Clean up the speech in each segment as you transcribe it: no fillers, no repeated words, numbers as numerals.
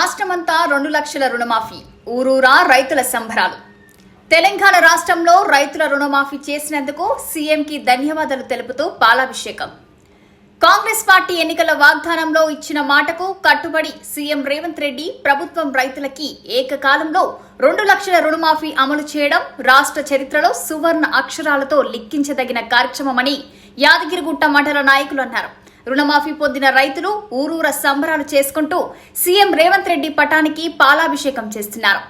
రాష్ట్రమంతా 2 లక్షల రుణమాఫీ, ఊరూరా రైతుల సంబరాలు. తెలంగాణ రాష్ట్రంలో రైతుల రుణమాఫీ చేసినందుకు సీఎంకి ధన్యవాదాలు తెలుపుతూ పాలాభిషేకం. కాంగ్రెస్ పార్టీ ఎన్నికల వాగ్దానంలో ఇచ్చిన మాటకు కట్టుబడి సీఎం రేవంత్ రెడ్డి ప్రభుత్వం రైతులకి ఏకకాలంలో 2 లక్షల రుణమాఫీ అమలు చేయడం రాష్ట్ర చరిత్రలో సువర్ణ అక్షరాలతో లిఖించదగిన కార్యక్రమమని యాదగిరిగుట్ట మండల నాయకులు అన్నారు. రుణమాఫీ పొందిన రైతులు ఊరూర సంబరాలు చేసుకుంటూ సీఎం రేవంత్ రెడ్డి పటానికి పాలాభిషేకం చేస్తున్నారు.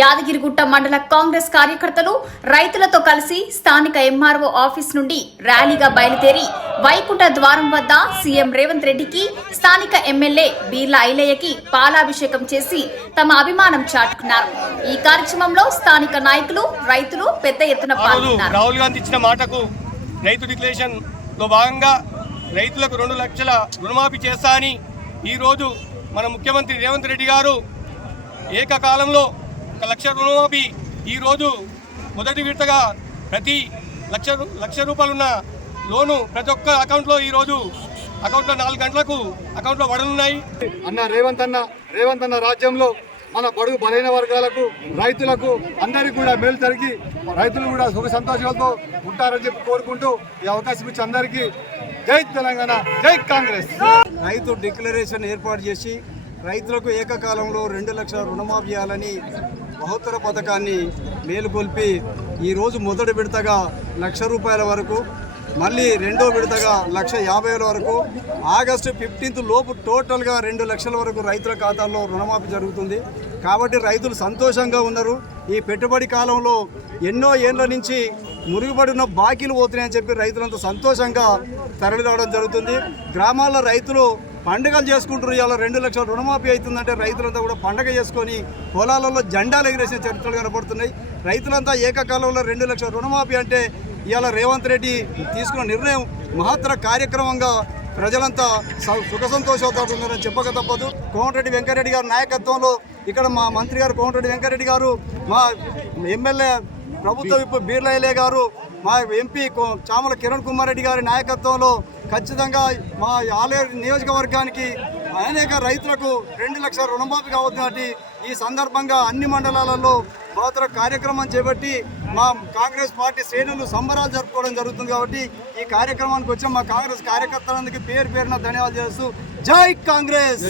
యాదగిరిగుట్ట మండల కాంగ్రెస్ కార్యకర్తలు రైతులతో కలిసి స్థానిక ఎంఆర్ఓ ఆఫీస్ నుండి ర్యాలీగా బయలుదేరి వైకుంఠ ద్వారం వద్ద సీఎం రేవంత్ రెడ్డికి, స్థానిక ఎమ్మెల్యే బీర్ల ఐలయ్యకి పాలాభిషేకం చేసి తమ అభిమానం చాటుకున్నారు. ఈ కార్యక్రమంలో స్థానిక నాయకులు, రైతులు పెద్ద ఎత్తున పాల్గొన్నారు. రాహుల్ గాంధీ ఇచ్చిన మాటకు రైతు డిక్లరేషన్ లో భాగంగా రైతులకు 2 లక్షల రుణమాఫీ చేస్తా అని ఈరోజు మన ముఖ్యమంత్రి రేవంత్ రెడ్డి గారు ఏకకాలంలో 1 లక్ష రుణమాఫీ ఈరోజు మొదటి విడతగా ప్రతి లక్ష రూపాయలున్న లోను ప్రతి ఒక్క అకౌంట్లో ఈరోజు అకౌంట్లో 4 గంటలకు అకౌంట్లో పడనున్నాయి. రేవంత్ అన్న రాజ్యంలో మన బడుగు బలైన వర్గాలకు, రైతులకు అందరికీ కూడా మేలు జరిగి రైతులు కూడా సుఖ సంతోషాలతో ఉంటారని చెప్పి కోరుకుంటూ ఈ అవకాశం ఇచ్చి అందరికీ జై తెలంగాణ, జై కాంగ్రెస్. రైతు డిక్లరేషన్ ఏర్పాటు చేసి రైతులకు ఏకకాలంలో 2 లక్షల రుణమాఫీ చేయాలని బహుత్తర పథకాన్ని మేలుకొల్పి ఈరోజు మొదటి విడతగా ₹1,00,000 వరకు, మళ్ళీ రెండో విడతగా ₹1,50,000 వరకు, ఆగస్టు 15 లోపు టోటల్గా 2 లక్షల వరకు రైతుల ఖాతాల్లో రుణమాఫీ జరుగుతుంది. కాబట్టి రైతులు సంతోషంగా ఉన్నారు. ఈ పెట్టుబడి కాలంలో ఎన్నో ఏళ్ల నుంచి మురుగుబడి ఉన్న బాకీలు పోతున్నాయని చెప్పి రైతులంతా సంతోషంగా తరలి రావడం జరుగుతుంది. గ్రామాల్లో రైతులు పండుగలు చేసుకుంటారు. ఇవాళ 2 లక్షల రుణమాఫీ అవుతుందంటే రైతులంతా కూడా పండుగ చేసుకొని పొలాలలో జెండాలు ఎగిరేసిన చరిత్రలు కనబడుతున్నాయి. రైతులంతా ఏకకాలంలో 2 లక్షల రుణమాఫీ అంటే ఇవాళ రేవంత్ రెడ్డి తీసుకున్న నిర్ణయం మహత్తర కార్యక్రమంగా ప్రజలంతా సుఖ సంతోషాలతో ఉన్నారని చెప్పక తప్పదు. కోమటిరెడ్డి వెంకటరెడ్డి గారి నాయకత్వంలో ఇక్కడ మా మంత్రి గారు కోమటిరెడ్డి వెంకటరెడ్డి గారు, మా ఎమ్మెల్యే ప్రభుత్వ విప్ బీర్ల ఐలయ్య గారు, మా ఎంపీ చామల కిరణ్ కుమార్ రెడ్డి గారి నాయకత్వంలో ఖచ్చితంగా మా ఆలేరు నియోజకవర్గానికి అనేక రైతులకు 2 లక్షల రుణమాఫీ కావద్దు. ఈ సందర్భంగా అన్ని మండలాలలో బహుతర కార్యక్రమం చేపట్టి మా కాంగ్రెస్ పార్టీ శ్రేణులు సంబరాలు జరుపుకోవడం జరుగుతుంది. కాబట్టి ఈ కార్యక్రమానికి వచ్చాం. మా కాంగ్రెస్ కార్యకర్తలందరికీ పేరు పేరున ధన్యవాదాలు చేస్తూ జై కాంగ్రెస్.